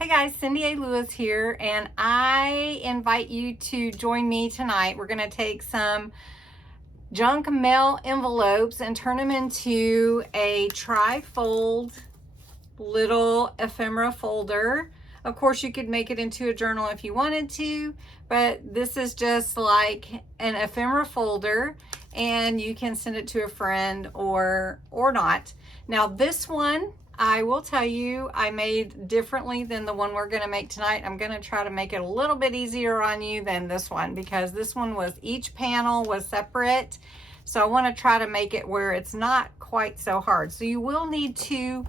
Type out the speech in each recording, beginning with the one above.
Hey guys, Cindy A. Lewis here, and I invite you to join me tonight. We're going to take some junk mail envelopes and turn them into a tri-fold little ephemera folder. Of course, you could make it into a journal if you wanted to, but this is just like an ephemera folder, and you can send it to a friend or not. Now, this one, I will tell you, I made differently than the one we're going to make tonight. I'm going to try to make it a little bit easier on you than this one, because this one was, each panel was separate. So I want to try to make it where it's not quite so hard. So you will need to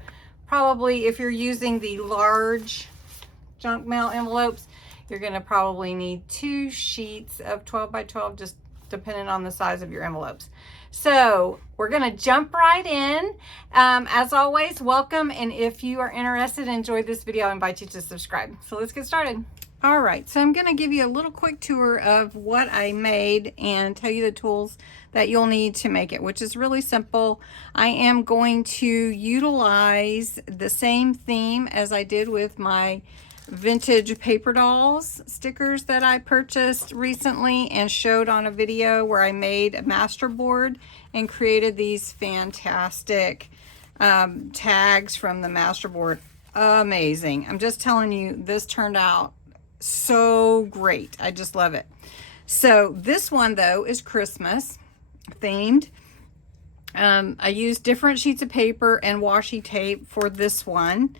probably, if you're using the large junk mail envelopes, you're going to probably need 2 sheets of 12 by 12, just depending on the size of your envelopes. So we're going to jump right in. As always, welcome. And if you are interested and enjoyed this video, I invite you to subscribe. So let's get started. All right, so I'm going to give you a little quick tour of what I made and tell you the tools that you'll need to make it, which is really simple. I am going to utilize the same theme as I did with my vintage paper dolls stickers that I purchased recently and showed on a video where I made a master board and created these fantastic tags from the master board. Amazing. I'm just telling you, this turned out so great. I just love it. So this one though is Christmas themed. I used different sheets of paper and washi tape for this one.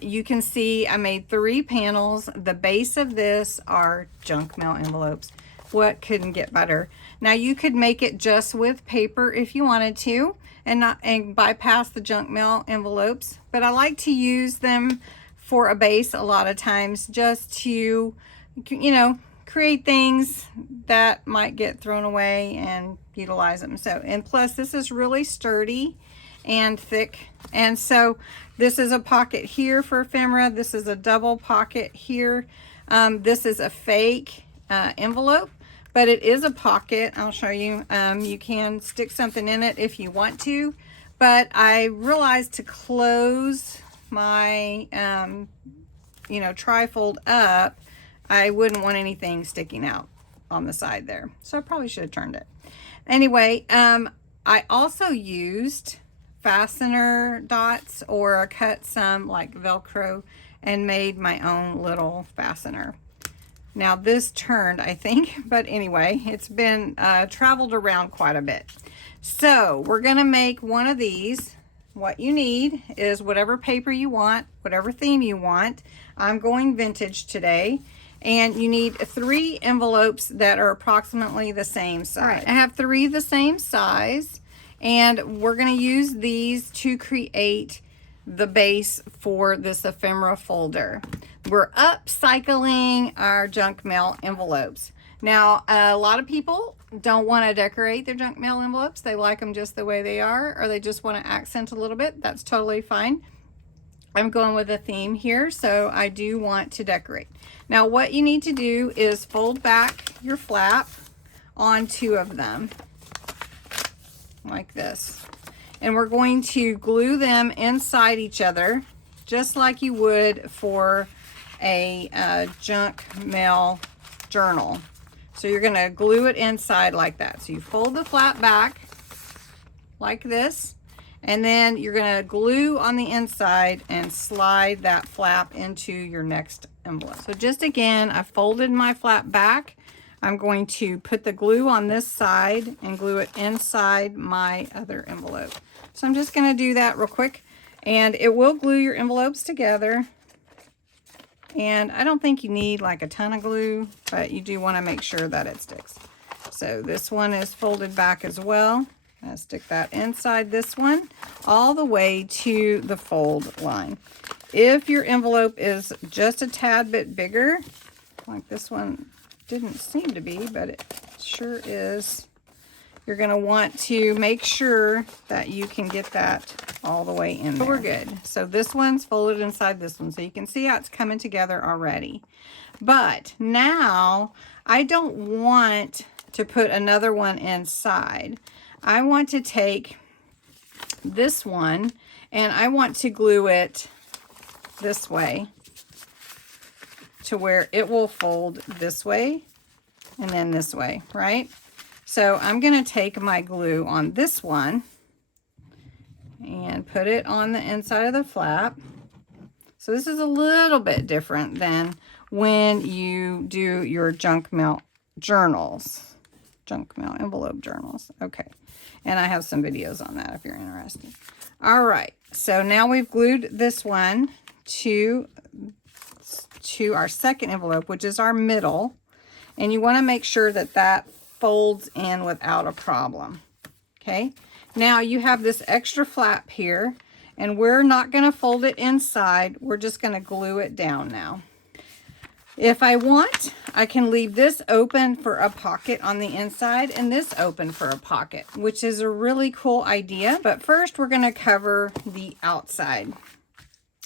You can see I made 3 panels. The base of this are junk mail envelopes. What couldn't get better? Now you could make it just with paper if you wanted to, and bypass the junk mail envelopes, but I like to use them for a base a lot of times, just to, you know, create things that might get thrown away and utilize them. So, and plus this is really sturdy and thick, and so this is a pocket here for ephemera. This is a double pocket here. This is a fake envelope, but it is a pocket. I'll show you. You can stick something in it if you want to, but I realized to close my you know, tri-fold up, I wouldn't want anything sticking out on the side there, so I probably should have turned it. Anyway, I also used fastener dots, or I cut some like Velcro and made my own little fastener. Now this turned, I think, but anyway, it's been traveled around quite a bit. So we're gonna make one of these. What you need is whatever paper you want, whatever theme you want. I'm going vintage today. And you need 3 envelopes that are approximately the same size. All right, I have 3 the same size, and we're going to use these to create the base for this ephemera folder. We're upcycling our junk mail envelopes. Now, a lot of people don't want to decorate their junk mail envelopes. They like them just the way they are, or they just want to accent a little bit. That's totally fine. I'm going with a theme here, so I do want to decorate. Now, what you need to do is fold back your flap on 2 of them, like this. And we're going to glue them inside each other, just like you would for a junk mail journal. So you're going to glue it inside like that. So you fold the flap back like this, and then you're going to glue on the inside and slide that flap into your next envelope. So just again, I folded my flap back. I'm going to put the glue on this side and glue it inside my other envelope. So I'm just going to do that real quick, and it will glue your envelopes together. And I don't think you need like a ton of glue, but you do want to make sure that it sticks. So this one is folded back as well. I'll stick that inside this one all the way to the fold line. If your envelope is just a tad bit bigger, like this one didn't seem to be, but it sure is, you're going to want to make sure that you can get that all the way in there. So we're good. So this one's folded inside this one, so you can see how it's coming together already. But now I don't want to put another one inside. I want to take this one and I want to glue it this way to where it will fold this way and then this way, right? So I'm going to take my glue on this one and put it on the inside of the flap. So this is a little bit different than when you do your junk mail journals. Junk mail envelope journals. Okay. And I have some videos on that if you're interested. All right. So now we've glued this one to our second envelope, which is our middle. And you want to make sure that that folds in without a problem. Okay. Now you have this extra flap here, and we're not going to fold it inside. We're just going to glue it down now. If I want, I can leave this open for a pocket on the inside and this open for a pocket, which is a really cool idea. But first, we're going to cover the outside.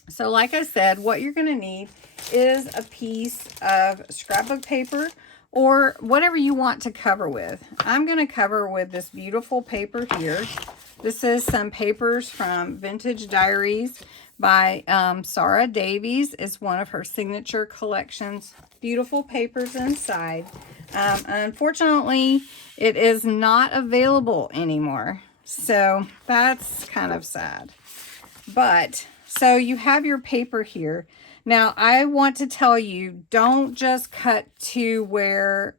So like I said, what you're going to need is a piece of scrapbook paper or whatever you want to cover with. I'm going to cover with this beautiful paper here. This is some papers from Vintage Diaries by Sarah Davies. It's one of her signature collections. Beautiful papers inside. Unfortunately, it is not available anymore. So that's kind of sad. But, so you have your paper here. Now, I want to tell you, don't just cut to where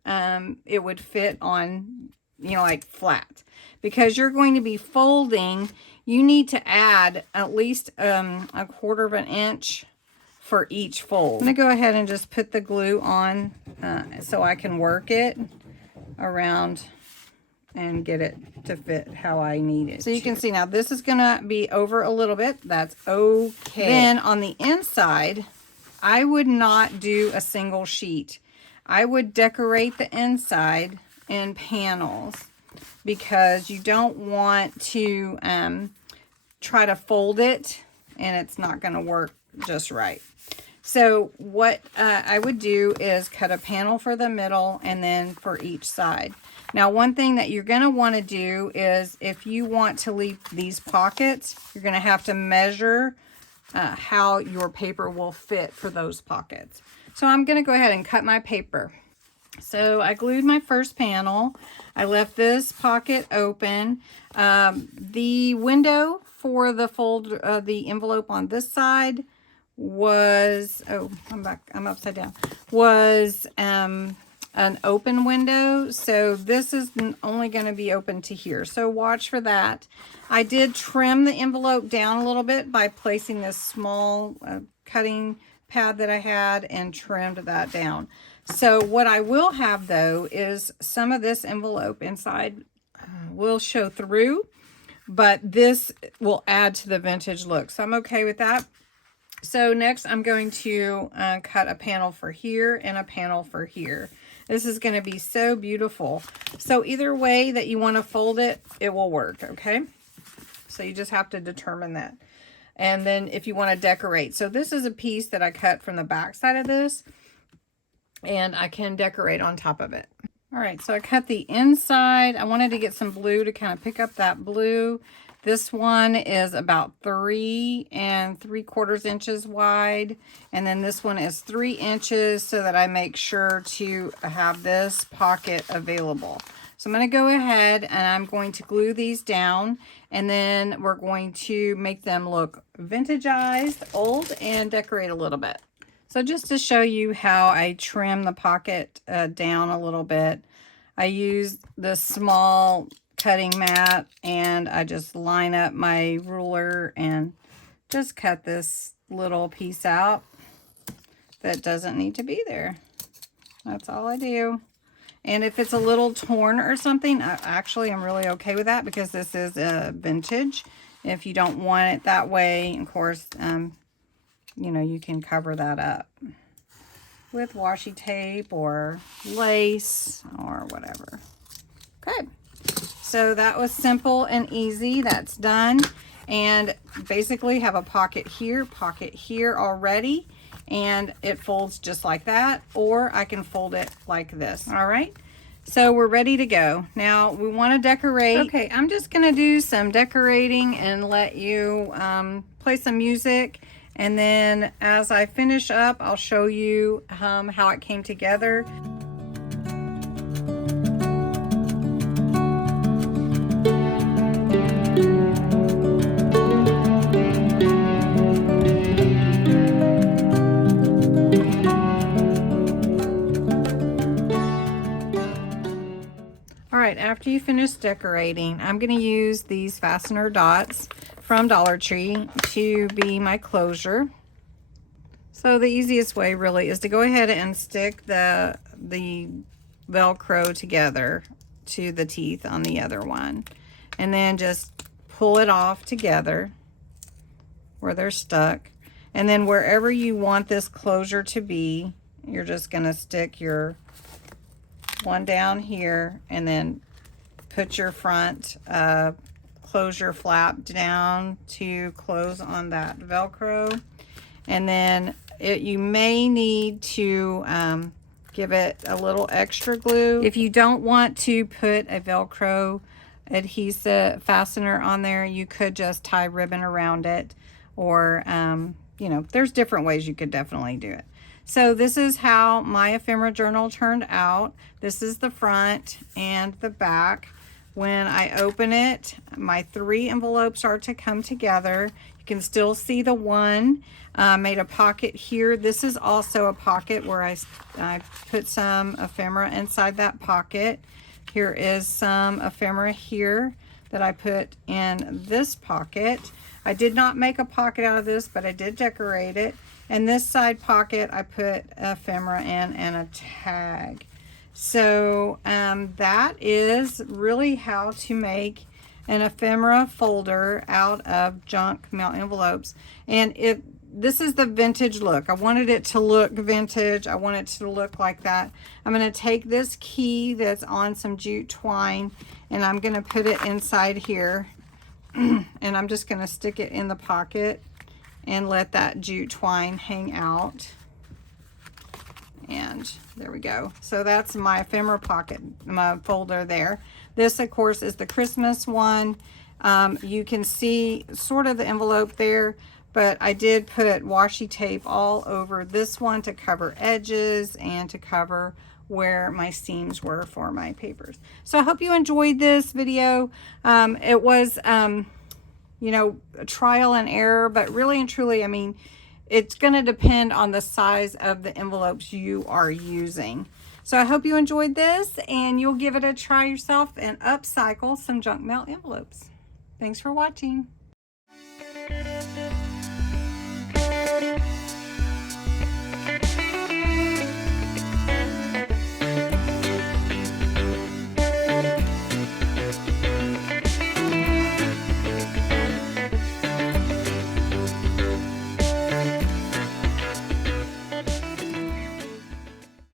it would fit on, you know, like flat. Because you're going to be folding, you need to add at least a 1/4 of an inch for each fold. I'm going to go ahead and just put the glue on so I can work it around and get it to fit how I need it. So you can see now this is going to be over a little bit. That's okay. Then on the inside, I would not do a single sheet. I would decorate the inside in panels, because you don't want to try to fold it and it's not going to work just right. So what I would do is cut a panel for the middle and then for each side. Now, one thing that you're going to want to do is, if you want to leave these pockets, you're going to have to measure how your paper will fit for those pockets. So I'm going to go ahead and cut my paper. So I glued my first panel. I left this pocket open. The window for the the envelope on this side was, oh, I'm upside down, was an open window. So this is only going to be open to here. So watch for that. I did trim the envelope down a little bit by placing this small cutting pad that I had and trimmed that down. So what I will have though is some of this envelope inside will show through, but this will add to the vintage look. So I'm okay with that. So next I'm going to cut a panel for here and a panel for here. This is going to be so beautiful. So either way that you want to fold it, it will work, okay? So you just have to determine that. And then if you want to decorate. So this is a piece that I cut from the back side of this, and I can decorate on top of it. All right, so I cut the inside. I wanted to get some blue to kind of pick up that blue. This one is about 3 3/4 inches wide. And then this one is 3 inches, so that I make sure to have this pocket available. So I'm going to go ahead and I'm going to glue these down, and then we're going to make them look vintageized, old, and decorate a little bit. So just to show you how I trim the pocket down a little bit, I use this small cutting mat, and I just line up my ruler and just cut this little piece out that doesn't need to be there. That's all I do. And if it's a little torn or something, actually I'm really okay with that, because this is a vintage. If you don't want it that way, of course, you know, you can cover that up with washi tape or lace or whatever. Okay, so that was simple and easy. That's done. And basically have a pocket here already, and it folds just like that, or I can fold it like this. All right, so we're ready to go. Now we want to decorate. Okay, I'm just gonna do some decorating and let you play some music, And then as I finish up, I'll show you how it came together. All right, after you finish decorating, I'm going to use these fastener dots from Dollar Tree to be my closure. So the easiest way really is to go ahead and stick the Velcro together to the teeth on the other one, and then just pull it off together where they're stuck. And then wherever you want this closure to be, you're just going to stick your one down here, and then put your front closure flap down to close on that Velcro. And then you may need to give it a little extra glue. If you don't want to put a Velcro adhesive fastener on there, you could just tie ribbon around it, or you know, there's different ways you could definitely do it. So this is how my ephemera journal turned out. This is the front and the back. When I open it, my 3 envelopes are to come together. You can still see the one. Made a pocket here. This is also a pocket where I put some ephemera inside that pocket. Here is some ephemera here that I put in this pocket. I did not make a pocket out of this, but I did decorate it. And this side pocket, I put ephemera in and a tag. So that is really how to make an ephemera folder out of junk mail envelopes. And this is the vintage look. I wanted it to look vintage. I want it to look like that. I'm going to take this key that's on some jute twine, and I'm going to put it inside here. And I'm just going to stick it in the pocket and let that jute twine hang out. And there we go. So that's my ephemera pocket, my folder there. This, of course, is the Christmas one. You can see sort of the envelope there, but I did put washi tape all over this one to cover edges and to cover where my seams were for my papers. So I hope you enjoyed this video. It was you know, trial and error, but really and truly, I mean, it's going to depend on the size of the envelopes you are using. So I hope you enjoyed this, and you'll give it a try yourself and upcycle some junk mail envelopes. Thanks for watching.